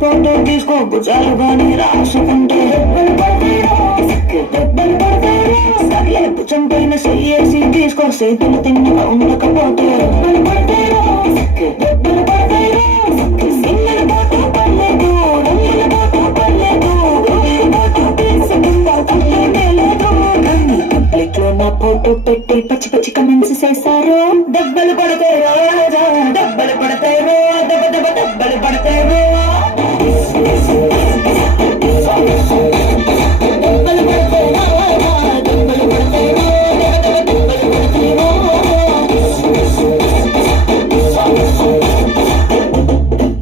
photo తీసుకో భుజాలు గాని రాసుకుంటే దెబ్బలు పడతాయి సర్లే భుజం పైన చెయ్యేసి తీసుకో చేతులు తిన్నగా ఉండకపోతే దెబ్బలు పడతాయి సింగల్ బాటు పర్లేదు రంగుల బాటు పర్లేదు బాటు తీసుకుందా తప్పేమీ లేదు కానీ పబ్లిక్ లో నా ఫోటో పెట్టి పచ్చి పచ్చి కమెంట్స్ చేశారు దెబ్బలు పడతాయి రాజా దెబ్బలు పడతాయి దెబ్బలు పడతాయి